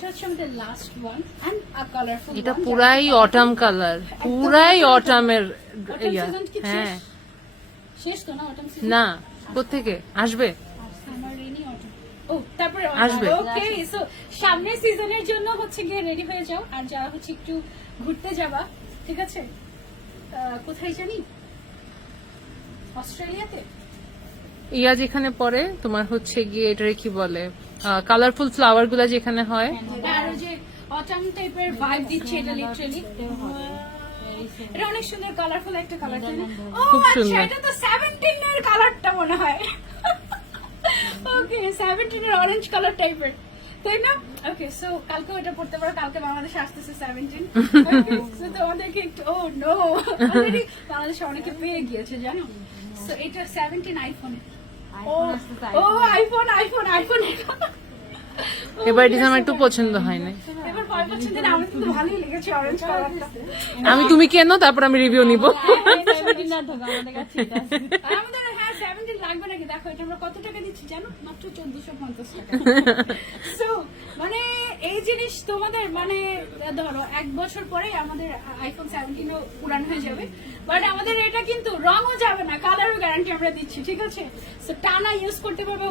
এটা হচ্ছে আমাদের last one and a colourful এটা পুরাই অটাম কালার, পুরাই অটামের ইয়া। হ্যাঁ শেষ তো না অটাম না, কোত্থেকে আসবে? Summer rainy autumn. ও তারপরে আসবে। ওকে, সো সামনের সিজনের জন্য হচ্ছে গিয়ে রেডি হয়ে যাও। আর যারা হচ্ছে একটু ঘুরতে যাবা, ঠিক আছে, কোথায় জানি, অস্ট্রেলিয়াতে। ইয়া যেখানে পরে তোমার হচ্ছে গিয়ে এটারে কি বলে, কালারফুল ফ্লাওয়ার গুলা যেখানে হয়। আর ওই যে অটাম টাইপের ভাইব দিচ্ছে এটা লিটারালি। এটা অনেক সুন্দর কালারফুল একটা কালার, তাই না? ও খুব আচ্ছা, সুন্দর। এটা তো 17 এর কালারটা মনে হয়। ওকে, 17 এর অরেঞ্জ কালার টাইপের, তাই না? ওকে, সো কালকে ওটা পড়তে পারো। কালকে বাংলাদেশে আসতেছে 17। ওকে, সো তোমাদেরকে একটু, ও নো, অলরেডি বাংলাদেশে অনেকে পেয়ে গিয়েছে জানো। সো এটা 17 আইফোন। ও ও আইফোন আইফোন আইফোন। এবার ডিজাইন আমার একটু পছন্দ হয় না। এবার পরে পছন্দের আমার কিন্তু ভালোই লেগেছে অরেঞ্জ কালারটা। আমি তুমি কেন, তারপর আমি রিভিউ নিব। আর আমাদের হ্যাঁ 17 লাগবে নাকি? দেখো এটা আমরা কত টাকা দিচ্ছি জানো? মাত্র 1450 টাকা। সো মানে এই জিনিস তোমাদের মানে ধরো 1 বছর পরে আমাদের আইফোন 17 ও পুরান হয়ে যাবে, বাট আমাদের এটা কিন্তু রঙও যাবে না, কালারও গ্যারান্টি আমরা দিচ্ছি, ঠিক আছে? সো টানা ইউজ করতে পারবে।